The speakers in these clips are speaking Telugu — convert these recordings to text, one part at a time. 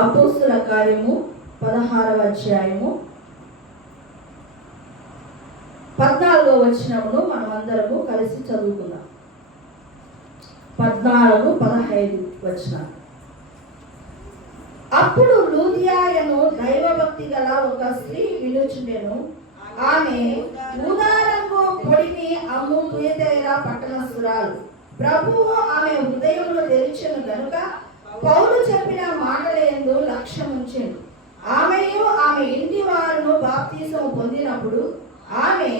అపోస్తుల కార్యము పదహారవ అధ్యాయము. పద్నాలుగో వచనమును మనం అందరము కలిసి చదువుకుందాం. పద్నాలుగు పదహైదు వచనాలు. అప్పుడు లూదియాయను దైవభక్తి గల ఒక స్త్రీ విలుచుండెను. ఆమె ఊదారంగు పొడిని అమ్ము తుయతేర పట్టణస్తురాలు ప్రభువు ఆమె హృదయంలో తెరిచెను గనుక పౌలు చెప్పిన మాటలందు లక్ష్యం ఉంచెను ఆమెయు ఆమె ఇంటి వారును బాప్తీసం పొందినప్పుడు ఆమె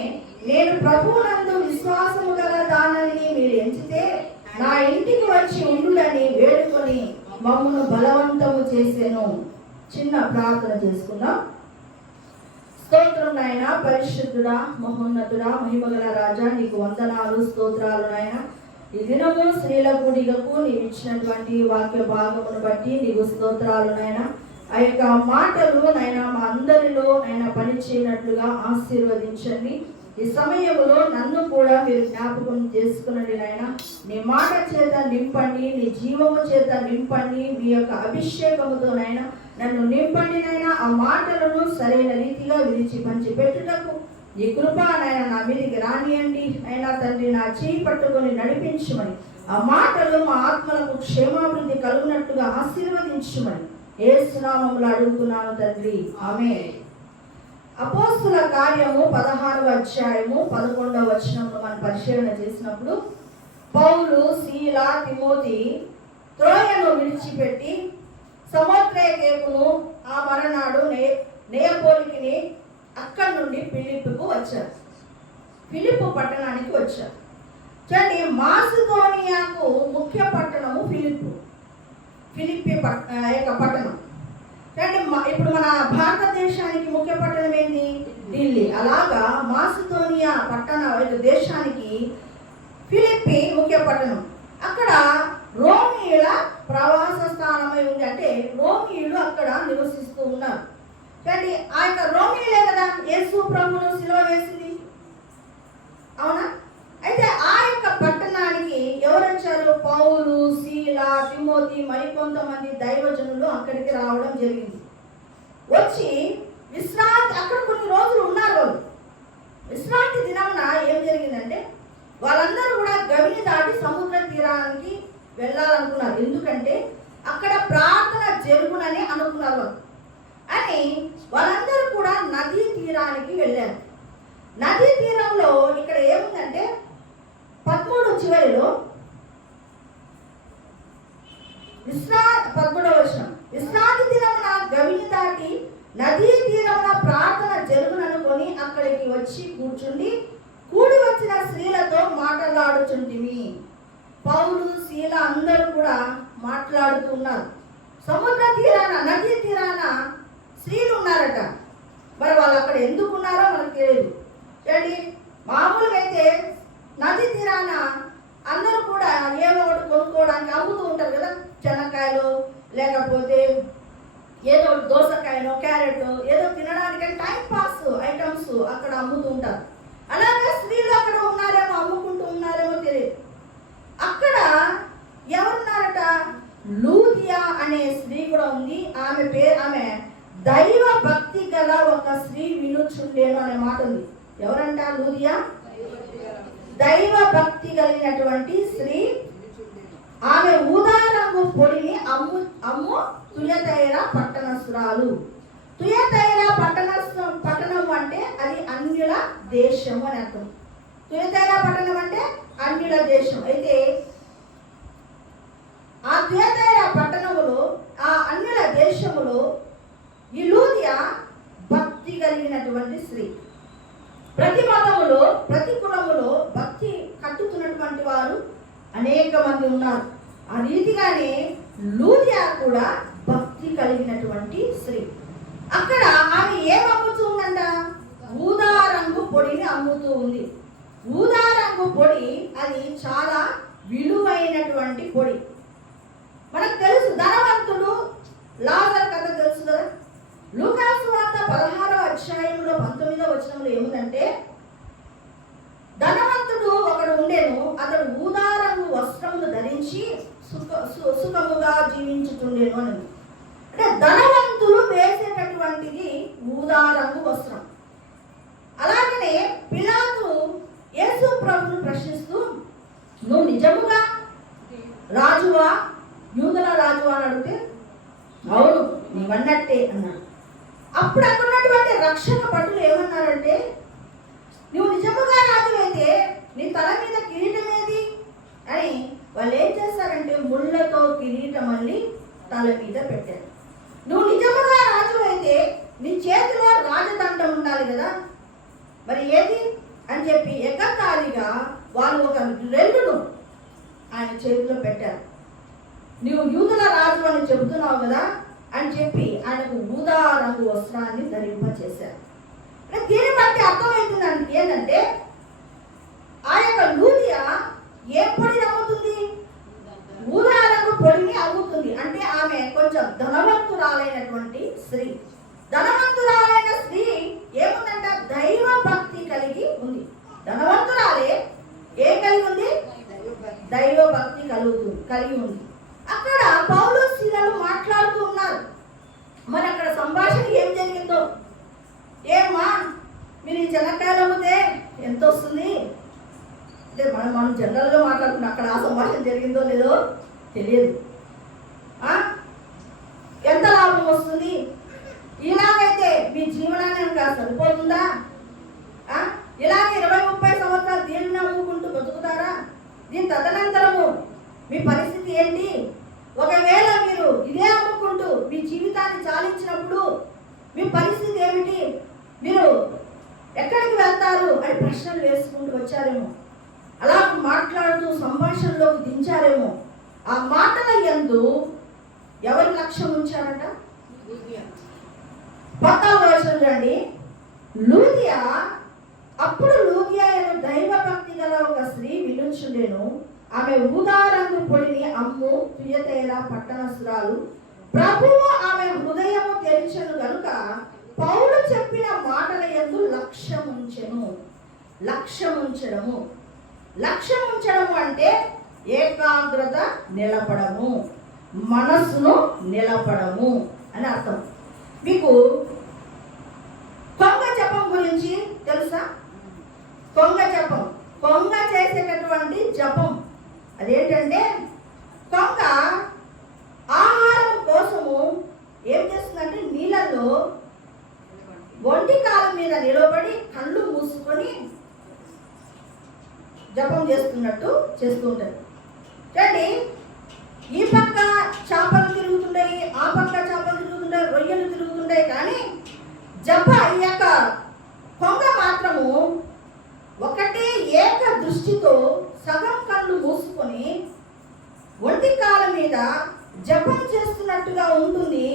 నేను ప్రభువునందు విశ్వాసము గల దానని మీరు ఎంచితే నా ఇంటికి వచ్చి ఉండుడని వేడుకొని మమ్మను బలవంతము చేసేను. చిన్న ప్రార్థన చేసుకున్నాం స్తోత్రం నాయన పరిశుద్ధుడా మహోన్నతుడా మహిమగల రాజా నీకు వందనాలు స్తోత్రాలు నాయన. ఈ దినము స్త్రీల కూడికకు నీవు ఇచ్చినటువంటి వాక్య భాగమును బట్టి నీకు స్తోత్రాలు నాయన. ఆ యొక్క మాటలు నాయన మా అందరిలో నాయన పనిచేయనట్లుగా ఆశీర్వదించండి. ఈ సమయంలో నన్ను కూడా మీరు జ్ఞాపకం చేసుకునండి నాయన. నీ మాట చేత నింపండి నీ జీవము చేత నింపండి మీ యొక్క అభిషేకముతో నైనా నన్ను నింపండి నైనా ఆ మాటలను సరైన రీతిగా విరిచి పంచి పెట్టుటకు ఈ కృప నాయన నా మీదికి రానియండి. అయినా తండ్రి నా చేయి పట్టుకొని నడిపించమని ఆ మాటలు మా ఆత్మలకు క్షేమాభివృద్ధి కలుగునట్టుగా ఆశీర్వదించమని ఏ సునామములు అడుగుతున్నాను తండ్రి. ఆమె అపోస్తుల కార్యము పదహారు అధ్యాయము పదకొండవ వచనమును మనం పరిశీలన చేసినప్పుడు పౌలు శీల తిమోతి త్రోయను విడిచిపెట్టి సముద్రకేపును ఆ మరనాడు నే నేయపోలికిని అక్కడి నుండి ఫిలిప్పుకు వచ్చారు. ఫిలిప్పు పట్టణానికి వచ్చారు. చూడండి మాసిదోనియాకు ముఖ్య పట్టణము ఫిలిప్పు. ఫిలిప్పి యొక్క పట్టణం. చూడండి ఇప్పుడు మన భారతదేశానికి ముఖ్య పట్టణం ఏంటి ఢిల్లీ. అలాగా మాసిదోనియా పట్టణ దేశానికి ఫిలిప్పి ముఖ్య పట్టణం. అక్కడ రోమియుల ప్రవాస స్థానమై ఉంది. అంటే రోమియులు అక్కడ నివసిస్తూ ఉన్నారు. కానీ ఆ యొక్క రోమిలే కదా యేసు ప్రభును సిలువ వేసింది. అవునా? అయితే ఆ యొక్క పట్టణానికి ఎవరు వచ్చారు పౌలు శీల తిమోతి మరికొంతమంది దైవజనులు అక్కడికి రావడం జరిగింది. వచ్చి విశ్రాంతి అక్కడ కొన్ని రోజులు ఉన్నారు వాళ్ళు. విశ్రాంతి దినమున ఏం జరిగిందంటే వాళ్ళందరూ కూడా గవిని దాటి సముద్ర తీరానికి వెళ్ళాలనుకున్నారు. ఎందుకంటే అక్కడ ప్రార్థన జరుగునని అనుకున్నారు వాళ్ళు. అని వాళ్ళందరూ కూడా నదీ తీరానికి వెళ్ళారు. నదీ తీరంలో ఇక్కడ ఏముందంటే పదమూడు చివరిలో విశ్రా పదమూడవ వర్షం విశ్రాంతి దినమున గవిని దాటి నదీ తీరమున ప్రార్థన జరుగుననుకొని అక్కడికి వచ్చి కూర్చుండి కూడి వచ్చిన స్త్రీలతో మాట్లాడుచుంటిమి. పౌలు శీల అందరూ కూడా మాట్లాడుతున్నారు సముద్ర తీరాన నదీ తీరాన మరి వాళ్ళు అక్కడ ఎందుకు ఉన్నారో మనకు తెలియదు చూడండి మామూలుగా అయితే నది తీరాన అందరూ కూడా ఏమో ఒకటి కొనుక్కోవడానికి అమ్ముతూ ఉంటారు కదా చెనక్కాయలు లేకపోతే ఏదో ఒకటి దోసకాయనో క్యారెట్ ఏదో తినడానికి టైం పాస్ ఐటమ్స్ అక్కడ అమ్ముతూ ఉంటారు. అలాగే స్త్రీలు అక్కడ ఉన్నారేమో అమ్ముకుంటూ ఉన్నారేమో తెలియదు అక్కడ ఎవరున్నారట? లూదియా అనే స్త్రీ కూడా ఉంది. ఆమె పేరు ఆమె దైవ భక్తి గల ఒక స్త్రీ వినుచుండేను అనే మాట ఉంది. ఎవరంట లూదియా? దైవ భక్తి కలిగినటువంటి స్త్రీ ఆమె ఊదా రంగు పొడిని అమ్ము అమ్ము తుయతైర పట్టణస్తురాలు తుయతైర పట్టణ పట్టణం అంటే అది అన్యుల దేశం అని అర్థం. తుయతైర పట్టణం అంటే అన్యుల దేశం. అయితే ఆ తుయతైర పట్టణములో ఆ అన్యుల దేశములో ఈ లూదియా భక్తి కలిగినటువంటి స్త్రీ. ప్రతి మతములో ప్రతి కులములో భక్తి కట్టుతున్నటువంటి వారు అనేక మంది ఉన్నారు. ఆ రీతిగానే లూదియా కూడా భక్తి కలిగినటువంటి స్త్రీ. అక్కడ ఆమె ఏం అమ్ముతూ ఉందంట? ఊదా రంగు పొడిని అమ్ముతూ ఉంది. ఊదా రంగు పొడి అది చాలా విలువైనటువంటి పొడి. మనకు తెలుసు ధనవంతుడు లాజర్ కథ తెలుసు కదా? లూకాసు వార్త పదహారో అధ్యాయంలో పంతొమ్మిదో వచనంలో ఏముందంటే ధనవంతుడు ఒకడు ఉండేను అతడు ఊదా రంగు వస్త్రములు ధరించి సుఖ సుఖముగా జీవించుతుండేను అని అంటే ధనవంతులు వేసేటటువంటిది ఊదా రంగు వస్త్రం. అలాగనే పిలాతు యేసు ప్రభును ప్రశ్నిస్తూ నువ్వు నిజముగా రాజువా? యూదుల రాజువా? అని అడిగితే అవును నీవన్నట్టే అన్నాడు. అప్పుడు అక్కడ ఉన్నటువంటి రక్షణ భటులు ఏమన్నారంటే నువ్వు నిజముగా రాజు అయితే నీ తల మీద కిరీటం ఏది? అని వాళ్ళు ఏం చేస్తారంటే ముళ్ళతో కిరీటం మళ్ళీ తల మీద పెట్టారు. నువ్వు నిజముగా రాజు అయితే నీ చేతిలో రాజదండం ఉండాలి కదా? మరి ఏది? అని చెప్పి ఎకకాలిగా వాళ్ళు ఒక రెల్లును ఆయన చేతిలో పెట్టారు. నువ్వు యూదుల రాజు అని చెబుతున్నావు కదా? అని చెప్పి ఆయనకు ఊదా రంగు వస్త్రాన్ని ధరింప చేశారు అంటే దీన్ని బట్టి అర్థమవుతుంది అంటే ఏంటంటే ఆ యొక్క లూదియా ఏ పొడి నమ్ముతుంది ఊదా రంగు పొడిని అమ్ముతుంది. అంటే ఆమె కొంచెం ధనవంతురాలైనటువంటి స్త్రీ. ధనవంతురాలైన స్త్రీ ఏముందంట? దైవ భక్తి కలిగి ఉంది. ధనవంతురాలే ఏ కలిగి ఉంది? దైవ భక్తి కలుగుతుంది కలిగి ఉంది. అక్కడ పౌలు శిలలు మాట్లాడుతూ ఉన్నారు. మరి అక్కడ సంభాషణ ఏం జరిగిందో? ఏమ్మా మీరు ఈ చెనక్కాయలు అమ్మితే ఎంత వస్తుంది అంటే మనం మనం జనరల్గా మాట్లాడుకున్నాం అక్కడ ఆ సంభాషణ జరిగిందో లేదో తెలియదు. ఎంత లాభం వస్తుంది? ఇలాగైతే మీ జీవనానికి సరిపోతుందా? ఇలాగే ఇరవై ముప్పై సంవత్సరాలు దీన్ని నమ్ముకుంటూ బతుకుతారా? దీని తదనంతరము మీ పరిస్థితి ఏంటి ఒకవేళ మీరు ఇదే అమ్ముకుంటూ మీ జీవితాన్ని చాలించినప్పుడు మీ పరిస్థితి ఏమిటి? మీరు ఎక్కడికి వెళ్తారు అని ప్రశ్నలు వేసుకుంటూ వచ్చారేమో. అలా మాట్లాడుతూ సంభాషణలోకి దించారేమో. ఆ మాటల ఎందు ఎవరి లక్ష్యం ఉంచారట? కొత్త వర్షం చూడండి. లూదియా అప్పుడు లూదియా అనే దైవ భక్తి గల ఒక స్త్రీ వినుచుండెను ఆమె ఊదారంగు పొడిని అమ్ము ప్రియతేర పట్టణస్తురాలు ప్రభువు ఆమె హృదయము తెరిచెను గనుక పౌలు చెప్పిన మాటల ఎందు లక్ష్యం ఉంచెను లక్ష్యం ఉంచడము లక్ష్యం ఉంచడము అంటే ఏకాగ్రత నిలపడము మనస్సును నిలపడము అని అర్థం. మీకు కొంగ జపం గురించి తెలుసా? కొంగ జపం. కొంగ చేసేటటువంటి జపం. అదేంటంటే కొంగ ఆహారం కోసము ఏం చేస్తుందంటే నీళ్ళల్లో ఒంటి కాలం మీద నిలబడి కళ్ళు మూసుకొని జపం చేస్తున్నట్టు చేస్తూ ఉంటుంది చూడండి ఈ పక్క చేపలు తిరుగుతున్నాయి ఆ పక్క చేపలు తిరుగుతున్నాయి రొయ్యలు తిరుగుతున్నాయి కానీ జప అయ్యాక కొంగ మాత్రము ఒకటే ఏక దృష్టితో సగం కళ్ళు మూసుకొని ఒంటి కాల మీద జపం చేస్తున్నట్టుగా ఉంటుంది.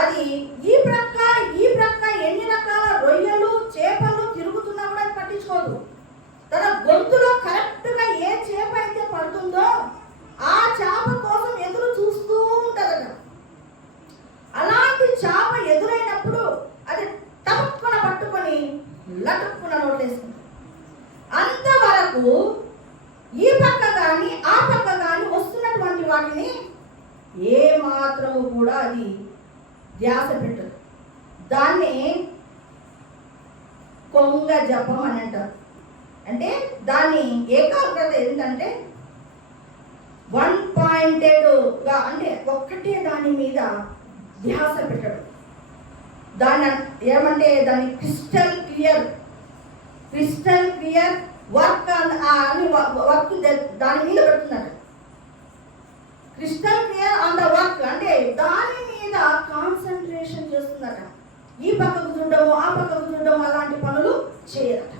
అది ఈ ప్రక్క ఈ ప్రక్క ఎన్ని రకాల రొయ్యలు చేపలు తిరుగుతున్నా కూడా పట్టించుకోదు. తన గొంతులో కరెక్ట్గా ఏ చేప అయితే పడుతుందో ఆ చేప కోసం ఎదురు చూస్తూ ఉంటుందట. అలాంటి చేప ఎదురైనప్పుడు అది తప్పున పట్టుకొని లటుక్కున నోటేస్తుంది. అంతవరకు ఈ పక్క కానీ ఆ పక్క కానీ వస్తున్నటువంటి వాటిని ఏ మాత్రము కూడా అది ధ్యాస పెట్టదు. దాన్ని కొంగ జపం అని అంటారు. అంటే దాని ఏకాగ్రత ఏంటంటే వన్ పాయింటెడ్గా అంటే ఒక్కటే దాని మీద ధ్యాస పెట్టడం. దాని ఏమంటే దాని crystal clear crystal clear work అని వర్క్ దాని మీద పెడుతున్నారు. Crystal clear on the work అంటే దాని మీద కాన్సన్ట్రేషన్ చేస్తుందట. ఈ పక్కకు చూడడము ఆ పక్కకు చూడడము అలాంటి పనులు చేయదట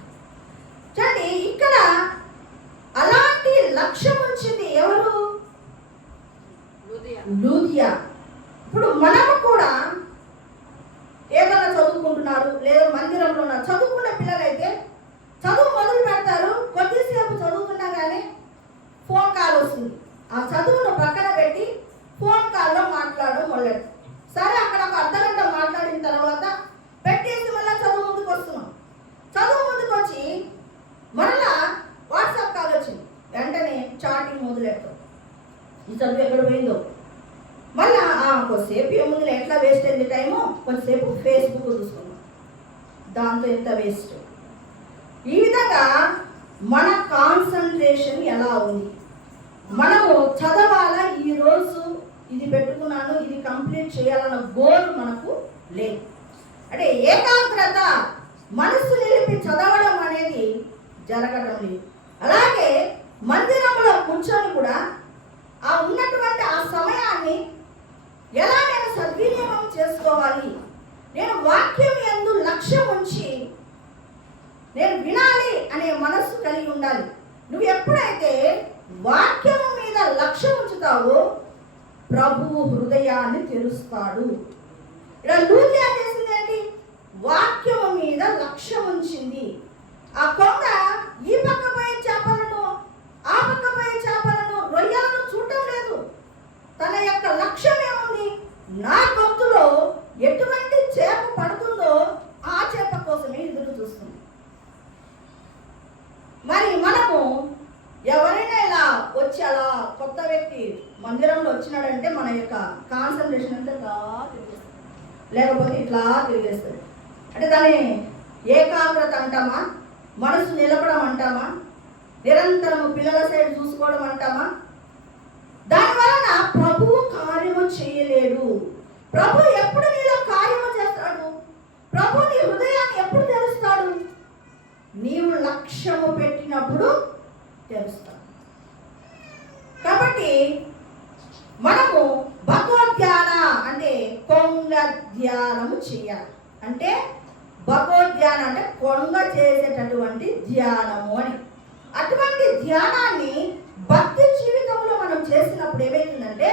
చూడండి ఇక్కడ అలాంటి లక్ష్యం ఉంచింది ఎవరు? లూదియా ఇప్పుడు మనము కూడా ఏదైనా చదువుకుంటున్నారు లేదా మందిరంలో ఉన్నారు చదువుకున్న పిల్లలైతే చదువు మొదలు పెడతారు కొద్దిసేపు చదువుతున్నా కానీ ఫోన్ కాల్ వస్తుంది. ఆ చదువును పక్కన పెట్టి ఫోన్ కాల్లో మాట్లాడడం మొదలెడు సరే అక్కడ ఒక అర్ధగంట మాట్లాడిన తర్వాత పెట్టేసి మళ్ళీ చదువు ముందుకు వస్తున్నాం. చదువు ముందుకు వచ్చి మరలా వాట్సాప్ కాల్ వచ్చింది. వెంటనే చాటింగ్ మొదలెడతాం ఈ చదువు ఎక్కడ పోయిందో? మళ్ళా కొద్దిసేపు ఏముంది ఎట్లా వేస్ట్ అయింది టైము కొద్దిసేపు ఫేస్బుక్ చూసుకున్నాం. దాంతో ఎంత వేస్ట్ ఈ విధంగా మన కాన్సన్ట్రేషన్ ఎలా ఉంది? మనము చదవాలా? రోజు ఇది పెట్టుకున్నాను ఇది కంప్లీట్ చేయాలన్న గోల్ మనకు లేదు. అంటే ఏకాగ్రత మనసు నిలిపి చదవడం అనేది జరగడం లేదు. అలాగే మందిరంలో కూర్చొని కూడా ఆ ఉన్నటువంటి ఆ సమయాన్ని ఎలా నేను సద్వినియోగం చేసుకోవాలి? నేను వాక్యం ఎందు లక్ష్యం ఉంచి నేను వినాలి అనే మనస్సు కలిగి ఉండాలి. నువ్వు ఎప్పుడైతే వాక్యం మీద లక్ష్యం ఉంచుతావో ప్రభువు హృదయాన్ని తెలుస్తాడు ఇక్కడ లూదియా చేసింది ఏంటి వాక్యం మీద లక్ష్యం ఉంచింది. ఆ కొండ ఈ పక్క పోయే చేపలను ఆ పక్క పోయే చేపలను రొయ్యలను చూడటం లేదు. తన యొక్క లక్ష్యం ఏముంది నా గొంతులో ఎటువంటి చేప పడుతుందో ఆ చేప కోసమే ఎదురు చూస్తుంది మరి మనము ఎవరైనా ఇలా అలా కొత్త వ్యక్తి మందిరంలో వచ్చినాడంటే మన యొక్క కాన్సన్ట్రేషన్ అంతా ఇట్లా తిరిగేస్తుంది. లేకపోతే ఇట్లా తిరిగేస్తుంది. అంటే దాన్ని ఏకాగ్రత అంటామా? మనసు నిలపడం అంటామా? నిరంతరము పిల్లల సైడ్ చూసుకోవడం అంటామా? దాని వలన ప్రభువు కార్యము చేయలేడు. ప్రభు ఎప్పుడు నీలో కార్యము చేస్తాడు ప్రభు నీ హృదయాన్ని ఎప్పుడు తెరుస్తాడు నీవు లక్ష్యము పెట్టినప్పుడు తెలుస్తాడు కాబట్టి మనము భగవద్ధ్యాన అంటే కొంగ ధ్యానము చేయాలి అంటే భగవద్ధ్యానం అంటే కొంగ చేసేటటువంటి ధ్యానము అని. అటువంటి ధ్యానాన్ని భక్తి జీవితంలో మనం చేసినప్పుడు ఏమవుతుందంటే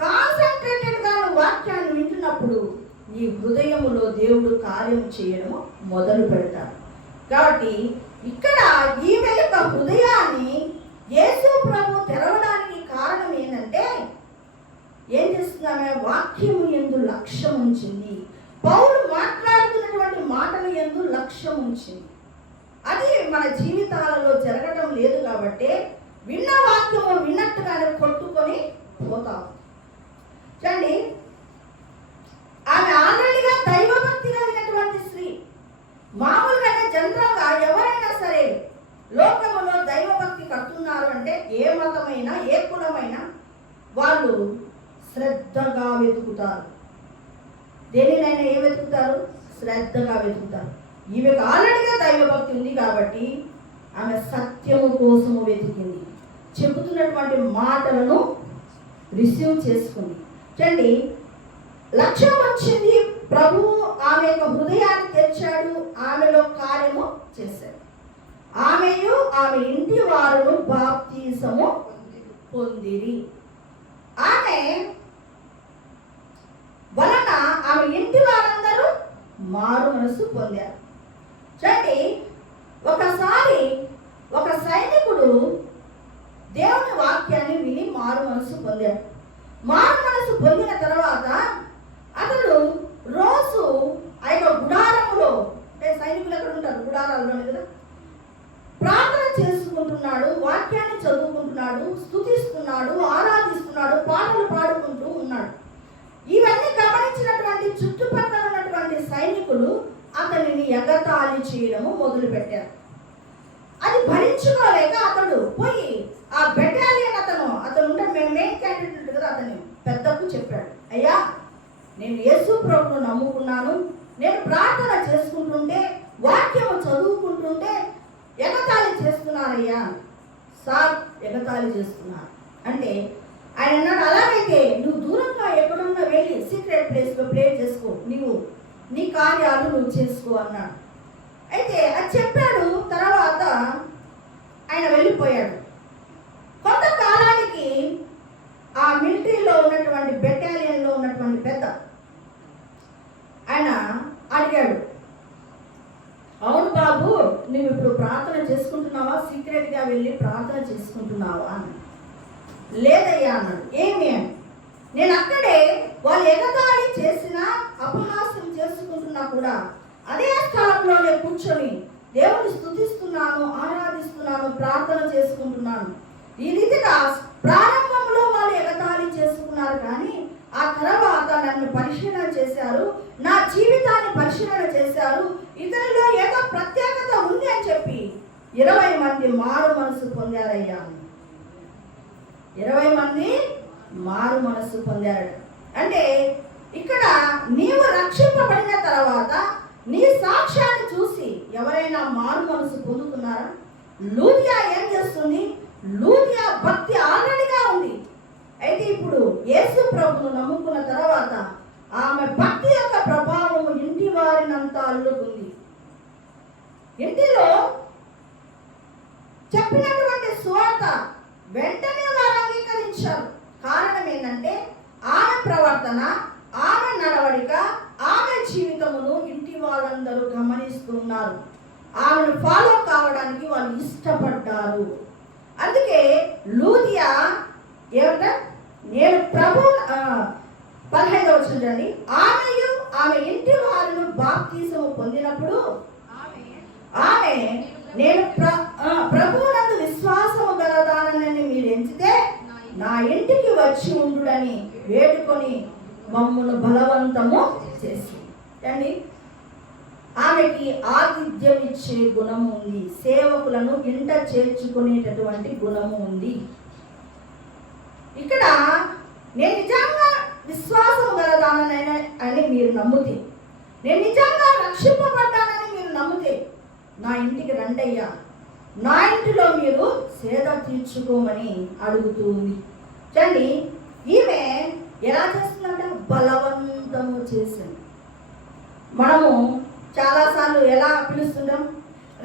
కాన్సన్ట్రేటెడ్గా నువ్వు వాక్యాన్ని వింటున్నప్పుడు నీ హృదయములో దేవుడు కార్యం చేయడము మొదలు పెడతాడు. కాబట్టి ఇక్కడ ఈమె యొక్క హృదయాన్ని యేసు ప్రభు తెరవడానికి కారణం ఏంటంటే ఏం చేస్తున్నామే? వాక్యము ఎందు లక్ష్యం ఉంచింది పౌలు మాట్లాడుతున్నటువంటి మాటలు ఎందు లక్ష్యం ఉంచింది అది మన జీవితాలలో జరగడం లేదు కాబట్టి విన్న వాక్యము విన్నట్టుగానే కొట్టుకొని పోతాం. చూడండి ఆమె ఆల్రెడీగా దైవభక్తి కలిగినటువంటి స్త్రీ. మామూలుగానే జనరల్గా ఎవరైనా సరే లోకంలో దైవభక్తి కడుతున్నారు అంటే ఏ మతమైనా ఏ కులమైనా వాళ్ళు శ్రద్ధగా వెతుకుతారు. దేనినైనా ఏ వెతుకుతారు? శ్రద్ధగా వెతుకుతారు. ఈమెకు ఆల్రెడీగా దైవభక్తి ఉంది కాబట్టి ఆమె సత్యము కోసము వెతికింది. చెబుతున్నటువంటి మాటలను రిసీవ్ చేసుకుంది. చూడండి లక్ష్యం వచ్చింది. ప్రభు ఆమె యొక్క హృదయాన్ని తెచ్చాడు ఆమెలో కార్యము చేశాడు. ఆమెను ఆమె ఇంటి వారును బాప్తీసము పొందిరి. ఆమె వలన ఆమె ఇంటి వారందరూ మారు మనసు పొందారు. చూడండి ఒకసారి ఒక సైనికుడు దేవుని వాక్యాన్ని విని మారు మనసు పొందాడు. మారు మనసు పొందిన తర్వాత అతడు రోజు ఆ యొక్క అంటే సైనికులు ఎక్కడ ఉంటారు? గుడారాల్లో కదా. ప్రార్థన చేసుకుంటున్నాడు వాక్యాన్ని చదువుకుంటున్నాడు స్తుతిస్తున్నాడు ఆరాధిస్తున్నాడు పాటలు పాడుకుంటూ ఉన్నాడు. ఇవన్నీ గమనించినటువంటి చుట్టుపక్కల ఉన్నటువంటి సైనికులు అతనిని ఎగతాళి చేయడము మొదలు పెట్టారు అది భరించుకోలేక అతడు పోయి ఆ బెటాలియన్ అతను అతను ఉంటే మేము మెయిన్ క్యాండిడేట్ కదా అతను పెద్దకు చెప్పాడు. అయ్యా నేను యేసు ప్రభును నమ్ముకున్నాను. నేను ప్రార్థన చేసుకుంటుంటే వాక్యం చదువుకుంటుంటే ఎగతాళి చేస్తున్నారయ్యా. సార్ ఎగతాళి చేస్తున్నారు. అంటే ఆయన అన్నాడు అలాగైతే నువ్వు దూరంగా ఎక్కడున్నా వెళ్ళి సీక్రెట్ ప్లేస్లో ప్లే చేసుకో. నీవు నీ కార్యాలు నువ్వు చేసుకో అన్నాడు. అయితే అది చెప్పాడు తర్వాత ఆయన వెళ్ళిపోయాడు. కొంతకాలానికి ఆ మిలిటరీలో ఉన్నటువంటి బెటాలియన్లో ఉన్నటువంటి పెద్ద ఆయన అడిగాడు అవును బాబు నువ్వు ఇప్పుడు ప్రార్థన చేసుకుంటున్నావా? సీక్రెట్గా వెళ్ళి ప్రార్థన చేసుకుంటున్నావా? అని. లేదయ్యా అన్నాడు. ఏమి? నేను అక్కడే వాళ్ళు ఎగతాళి చేసినా కూడా అదే స్థలంలోనే కూర్చొని దేవుని స్థుతిస్తున్నాను ఆరాధిస్తున్నాను ప్రార్థన చేసుకుంటున్నాను. ఈ రీతిగా ప్రారంభంలో వాళ్ళు ఎగతాళి చేసుకున్నారు కానీ ఆ తర్వాత నన్ను పరిశీలన చేశారు నా జీవితాన్ని పరిశీలన చేశారు ఇతనిలో ఏదో ప్రత్యేకత ఉంది అని చెప్పి ఇరవై మంది మారు మనసు పొందారయ్యా. ఇరవై మంది మారు మనసు పొందారట. అంటే ఇక్కడ నీవు రక్షింపబడిన తర్వాత నీ సాక్ష్యాన్ని చూసి ఎవరైనా మారు మనసు పొందుతున్నారా? లూదియా ఏం చేస్తుంది? లూదియా భక్తి ఆల్రెడీగా ఉంది. అయితే ఇప్పుడు యేసు ప్రభును నమ్ముకున్న తర్వాత ఆమె భక్తి యొక్క ప్రభావము ఇంటి వారినంతా అల్లుకుంది. ఇంటిలో చెప్పినటువంటి సువార్త వెంటనే వారు అంగీకరించారు. కారణం ఏంటంటే ఆమె ప్రవర్తన ఆమె నడవడిక ఆమె జీవితమును ఇంటి వాళ్ళందరూ ఉన్నారు. ఆమెను ఫాలో కావడానికి వాళ్ళు ఇష్టపడ్డారు. అందుకే లూదియా ఏమంట నేను ప్రభు పదహైదు పదహైదవ వచ్చిన చూడండి. ఆమెయు ఆమె ఇంటి వారిను బాప్తీసము పొందినప్పుడు ఆమె నేను ప్ర ప్రభువునందు విశ్వాసము గలదానని మీరు ఎంచితే నా ఇంటికి వచ్చి ఉండుడని వేడుకొని మమ్మల్ని బలవంతము చేసి. అండి ఆమెకి ఆతిథ్యం ఇచ్చే గుణము ఉంది. సేవకులను ఇంట చేర్చుకునేటటువంటి గుణము ఉంది. ఇక్కడ నేను నిజంగా విశ్వాసం గలదానని అని మీరు నమ్ముతే నేను నిజంగా రక్షింపబడ్డానని మీరు నమ్మితే నా ఇంటికి రండయ్యా. నా ఇంటిలో మీరు సేద తీర్చుకోమని అడుగుతుంది. కానీ ఈమె ఎలా చేస్తుందంటే బలవంతము చేసింది. మనము చాలాసార్లు ఎలా పిలుస్తుంటాం?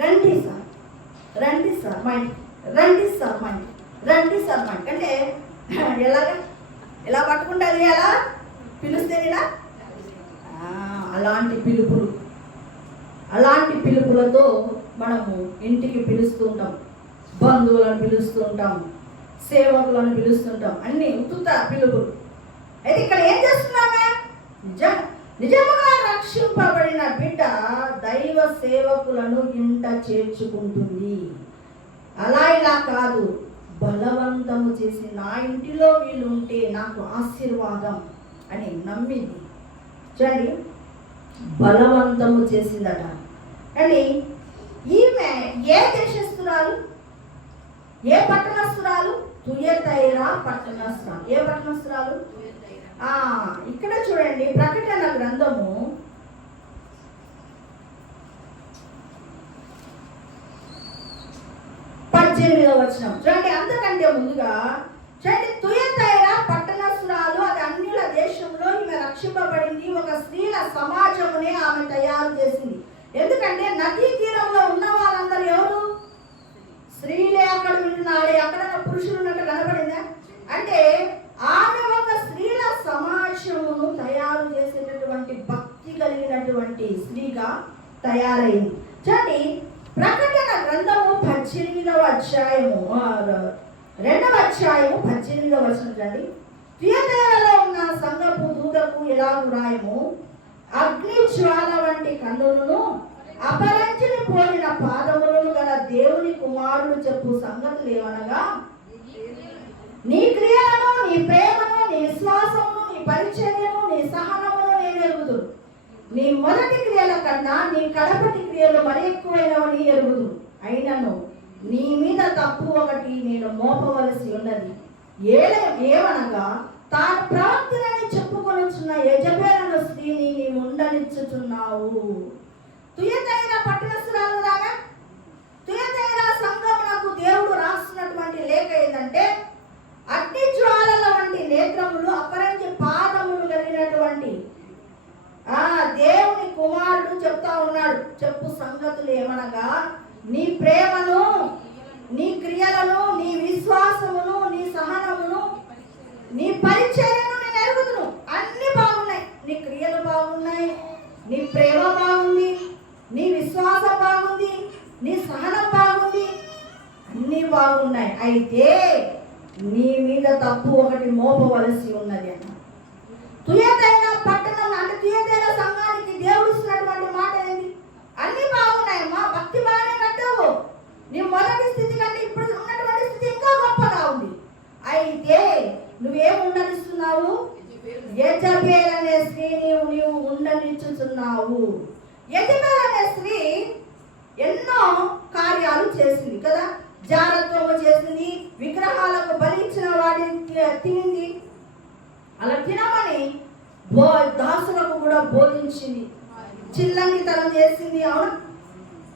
రండి సార్. రండి సార్ మా ఇంటికి రండి సార్ మా ఇంటికి రండి సార్ మా ఇంటికి అంటే ఎలాగా? ఎలా పట్టుకుంటుంది ఎలా? పిలుస్తే ఇలా అలాంటి పిలుపులు. అలాంటి పిలుపులతో మనము ఇంటికి పిలుస్తుంటాం బంధువులను పిలుస్తుంటాం సేవకులను పిలుస్తుంటాం అన్ని ఉత్తుత పిలుపులు. అయితే ఇక్కడ ఏం చేస్తున్నామే? నిజ నిజముగా రక్షింపబడిన బిడ్డ దైవ సేవకులను ఇంట చేర్చుకుంటుంది. అలా ఇలా కాదు. బలవంతము చేసి నా ఇంటిలో వీళ్ళు ఉంటే నాకు ఆశీర్వాదం అని నమ్మింది. చూడండి బలవంతము చేసిందట. కానీ ఈమె ఏ దేశస్తురాలు ఏ పట్టణస్తురాలు తుయతైరా పట్టణస్తురాలు ఏ పట్టణస్తురాలు ఇక్కడ చూడండి ప్రకటన గ్రంథము పద్దెనిమిదవ వచనం. చూడండి అంతకంటే ముందుగా చూడండి తుయతైర పట్టణస్తురాలు అది అన్యుల దేశంలో ఈమె రక్షింపబడింది. ఒక స్త్రీల సమాజమునే ఆమె తయారు చేసింది. ఎందుకంటే నదీ తీరంలో ఉన్న వాళ్ళందరూ ఎవరు? స్త్రీలే అక్కడ వింటున్నాడే అక్కడ పురుషులు ఉన్నట్టు కనబడిందా అంటే ఆమె ఒక స్త్రీల సమాజమును తయారు చేసేటటువంటి భక్తి కలిగినటువంటి స్త్రీగా తయారైంది చూడండి ప్రకటన గ్రంథము పద్దెనిమిదవ అధ్యాయము ఆ, రెండవ అధ్యాయము పద్దెనిమిదవ వచనం చూడండి థియేటర్లో ఉన్న సంగపు దూతకు ఎలా రాయము అగ్ని జ్వాల వంటి కన్నులను అపరంచిని పోలిన పాదములను గల దేవుని కుమారుడు చెప్పు సంగతులు ఏమనగా నీ క్రియలను నీ ప్రేమను నీ విశ్వాసమును నీ పరిచర్యను నీ సహనమును నేను ఎరుగుదును నీ మొదటి క్రియల కన్నా నీ కడపటి క్రియలు మరి ఎక్కువైనవని ఎరుగుదు అయినను నీ మీద తప్పు ఒకటి నేను మోపవలసి ఉన్నది. ఏల ఏమనగా తాను ప్రవర్తనని చెప్పుకొనుచున్న యజబేలను స్త్రీని నీవు ఉండనిచ్చుచున్నావు. తుయతైన పట్టణస్థురాలు లాగా తుయతైన సంఘమునకు దేవుడు రాస్తున్నటువంటి లేఖ ఏంటంటే అగ్ని చెప్తా ఉన్నాడు. చెప్పు సంగతులు ఏమనగా నీ ప్రేమను నీ క్రియలను నీ విశ్వాసమును నీ సహనమును నీ పరిచర్యను నేను ఎరుగుతును అన్ని బాగున్నాయి. నీ క్రియలు బాగున్నాయి నీ ప్రేమ బాగుంది నీ విశ్వాసం బాగుంది నీ సహనం బాగుంది అన్నీ బాగున్నాయి. అయితే నీ మీద తప్పు ఒకటి మోపవలసి ఉన్నది అన్న. తుయతైన పట్టణం అంటే తుయతైన సంఘానికి దేవుడు ఇస్తున్నటువంటి మాట ఏంటి అన్ని బాగున్నాయమ్మా భక్తి బాగానే కట్టావు నీ మొదటి స్థితి కంటే ఇప్పుడు ఉన్నటువంటి స్థితి ఇంకా గొప్పగా ఉంది అయితే నువ్వేం ఉండనిస్తున్నావు యజబేల్ అనే స్త్రీ నీవు ఉండనిచ్చుతున్నావు ఉండనిచ్చుచున్నావు. యజబేల్ అనే స్త్రీ ఎన్నో కార్యాలు చేసింది కదా? జారత్వము చేసింది విగ్రహాలకు బలించిన వాటిని వాడిని తినింది. అలా తినమని బో దాసులకు కూడా బోధించింది. చిల్లంగితనం చేసింది అవును?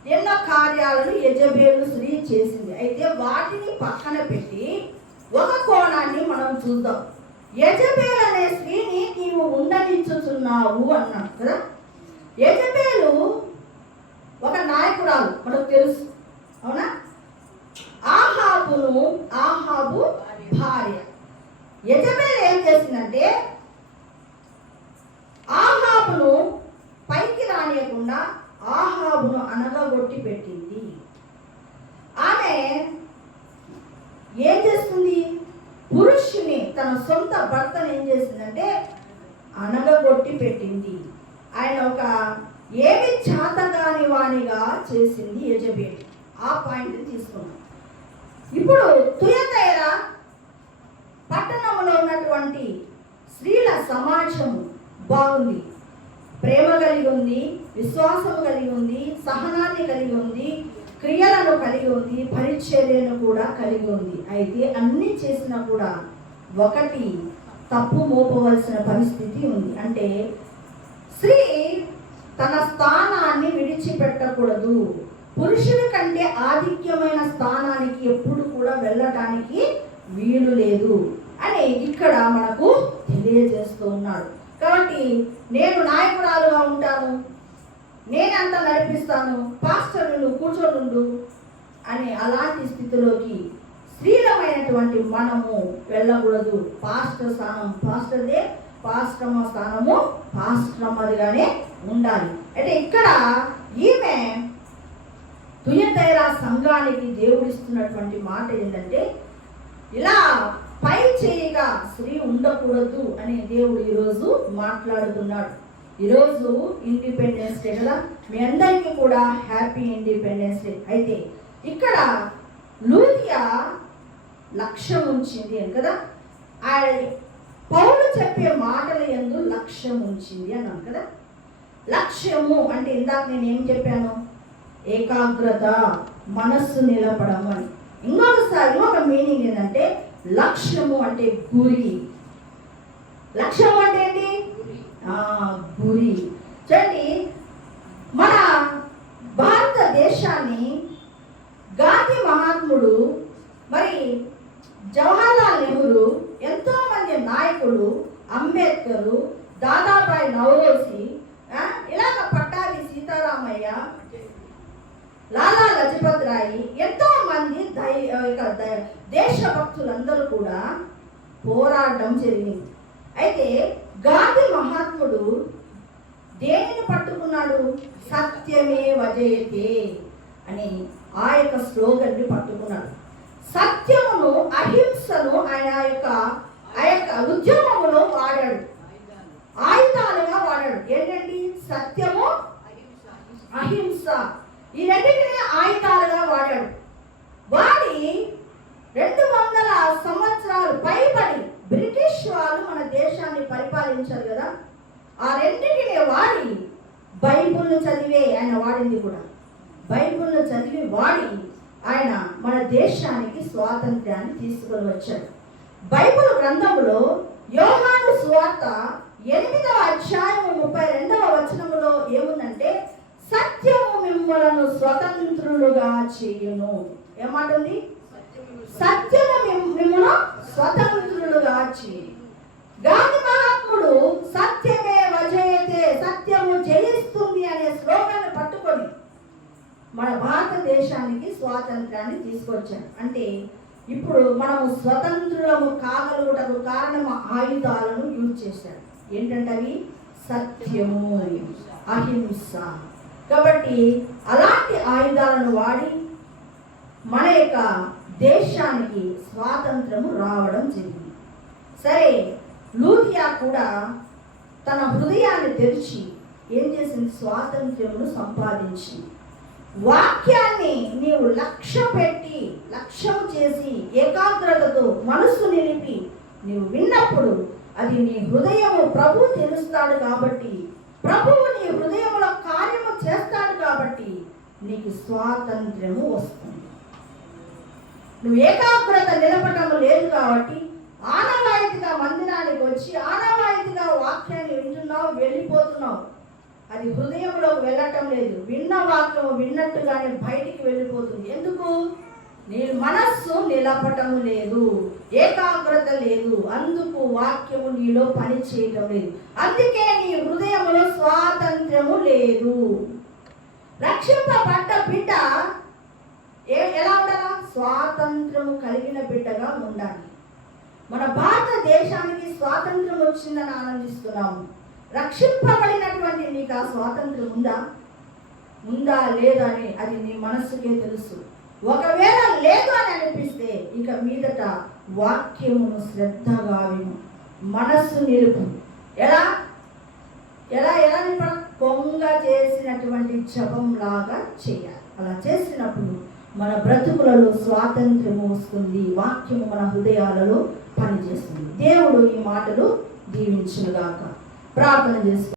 ఎన్నో కార్యాలను యజబేలు స్త్రీ చేసింది. అయితే వాటిని పక్కన పెట్టి ఒక కోణాన్ని మనం చూద్దాం. యజబేల్ అనే స్త్రీని నీవు ఉండనిచ్చుచున్నావు అన్నాడు కదా? యజబేలు ఒక నాయకురాలు మనకు తెలుసు. అవునా? ఆహాబును ఆహాబు భార్య. యజబేల్ ఏం చేసిందంటే ఆహాబును పైకి రానియకుండా ఆహాబును అనగగొట్టి పెట్టింది ఆమె ఏం చేస్తుంది? పురుషుని తన సొంత భర్తను ఏం చేసిందంటే అనగగొట్టి పెట్టింది. ఆయన ఒక ఏమి చాతకాని వాణిగా చేసింది యజబేల్. ఆ పాయింట్ తీసుకున్నాం ఇప్పుడు తుయతైర పట్టణంలో ఉన్నటువంటి స్త్రీల సమాజము బాగుంది. ప్రేమ కలిగి ఉంది విశ్వాసం కలిగి ఉంది సహనాన్ని కలిగి ఉంది క్రియలను కలిగి ఉంది పరిచర్యను కూడా కలిగి ఉంది. అయితే అన్ని చేసినా కూడా ఒకటి తప్పు మోపవలసిన పరిస్థితి ఉంది. అంటే స్త్రీ తన స్థానాన్ని విడిచిపెట్టకూడదు. పురుషుల కంటే ఆధిక్యమైన స్థానానికి ఎప్పుడు కూడా వెళ్ళటానికి వీలు లేదు అని ఇక్కడ మనకు తెలియజేస్తూ ఉన్నాడు. కాబట్టి నేను నాయకురాలుగా ఉంటాను. నేనంతా నడిపిస్తాను పాస్టర్ నువ్వు కూర్చోనుండు అని అలాంటి స్థితిలోకి స్త్రీలమైనటువంటి మనము వెళ్ళకూడదు. పాస్టర్ స్థానం పాస్టర్దే పాశ్రమ స్థానము పాశ్రమదిగానే ఉండాలి. అంటే ఇక్కడ ఈమె తుయతైరా సంఘానికి దేవుడిస్తున్నటువంటి మాట ఏంటంటే ఇలా పై చేయిగా స్త్రీ ఉండకూడదు అని దేవుడు ఈరోజు మాట్లాడుతున్నాడు. ఈరోజు ఇండిపెండెన్స్ డే కదా. మీ అందరికీ కూడా హ్యాపీ ఇండిపెండెన్స్ డే అయితే ఇక్కడ లూథియా లక్ష్యం ఉంచింది అని కదా. ఆ పౌరులు చెప్పే మాటల ఎందు లక్ష్యం ఉంచింది అన్నాను కదా. లక్ష్యము అంటే ఇందాక నేను ఏం చెప్పాను? ఏకాగ్రత మనస్సు నిలపడం అని. ఇంకొకసారి ఒక మీనింగ్ ఏంటంటే లక్ష్యము అంటే గురి. లక్ష్యం అంటే ఏంటి? గురి. చూడండి మన భారతదేశాన్ని గాంధీ మహాత్ముడు మరి జవహర్లాల్ నెహ్రూ ఎంతో మంది నాయకులు అంబేద్కర్ దాదాబాయి నవరోజీ ఆ, ఇలాగ పట్టాభి సీతారామయ్య లాలా లజపత్ రాయి ఎంతో మంది దై ఇక ద- దేశభక్తులందరూ కూడా పోరాడడం జరిగింది అయితే గాంధీ మహాత్ముడు దేనిని పట్టుకున్నాడు సత్యమే వజయతే అని ఆ యొక్క స్లోగన్ని పట్టుకున్నాడు సత్యమును అహింసను ఆయన ఆ యొక్క ఆ యొక్క ఉద్యమములో వాడాడు ఆయుధాలుగా వాడాడు ఏంటండి సత్యము అహింస ఈ రెండింటిని ఆయుధాలుగా వాడాడు వాడి రెండు వందల సంవత్సరాలు పైబడి బ్రిటిష్ వాళ్ళు మన దేశాన్ని పరిపాలించారు కదా ఆ రెండింటిని వాడి బైబుల్ను చదివే ఆయన వాడింది కూడా. బైబుల్ను చదివి వాడి ఆయన మన దేశానికి స్వాతంత్ర్యాన్ని తీసుకొని వచ్చాడు. బైబిల్ గ్రంథములో యోహాను సువార్త ఎనిమిదవ అధ్యాయము ముప్పై రెండవ వచనములో ఏముందంటే సత్యము మిమ్మలను స్వతంత్రులుగా చేయును. ఏమాటుంది సత్యము మిమ్- మిమ్మల్ని స్వతంత్రులుగా చేయి గాంధీ మహాత్ముడు సత్యమే వజయతే సత్యము జయిస్తుంది అనే శ్లోకాన్ని పట్టుకొని మన భారతదేశానికి స్వాతంత్రాన్ని తీసుకొచ్చాడు. అంటే ఇప్పుడు మనము స్వతంత్రులము కాగలుగుటకు కారణం ఆయుధాలను యూజ్ చేశాడు. ఏంటంటే అవి సత్యము అహింస. కాబట్టి అలాంటి ఆయుధాలను వాడి మన యొక్క దేశానికి స్వాతంత్రము రావడం జరిగింది. సరే లూథియా కూడా తన హృదయాన్ని తెరిచి ఏం చేసింది? స్వాతంత్ర్యమును సంపాదించింది. వాక్యాన్ని నీవు లక్ష్య పెట్టి లక్ష్యం చేసి ఏకాగ్రతతో మనస్సు నిలిపి నీవు విన్నప్పుడు అది నీ హృదయము ప్రభు తెలుస్తాడు కాబట్టి ప్రభువు నీ హృదయంలో కార్యము చేస్తాడు కాబట్టి నీకు స్వాతంత్ర్యము వస్తుంది. నువ్వు ఏకాగ్రత నిలపటము లేదు కాబట్టి ఆనవాయితీగా మందిరానికి వచ్చి ఆనవాయితీగా వాక్యాన్ని వింటున్నావు వెళ్ళిపోతున్నావు. అది హృదయంలోకి వెళ్ళటం లేదు. విన్న వాక్యం విన్నట్టుగానే బయటికి వెళ్ళిపోతుంది. ఎందుకు? నీ మనస్సు నిలపటం లేదు ఏకాగ్రత లేదు. అందుకు వాక్యము నీలో పని చేయటం లేదు. అందుకే నీ హృదయంలో స్వాతంత్ర్యము లేదు. రక్షింపబడ్డ బిడ్డ ఏ ఎలా ఉండాలా? స్వాతంత్రము కలిగిన బిడ్డగా ఉండాలి. మన భారతదేశానికి స్వాతంత్రం వచ్చిందని ఆనందిస్తున్నాము. రక్షింపబడినటువంటి నీకు ఆ స్వాతంత్రం ఉందా? ఉందా లేదా అని అది నీ మనస్సుకే తెలుసు. ఒకవేళ లేదు అని అనిపిస్తే ఇక మీదట వాక్యమును శ్రద్ధగా విను. మనస్సు నిలుపు. ఎలా? ఎలా ఎలా నింపడం కొంగ చేసినటువంటి జపం లాగా చేయాలి. అలా చేసినప్పుడు మన బ్రతుకులలో స్వాతంత్ర్యం వస్తుంది. వాక్యము మన హృదయాలలో పనిచేస్తుంది. దేవుడు ఈ మాటలు దీవించునుగాక. ప్రార్థన చేసుకో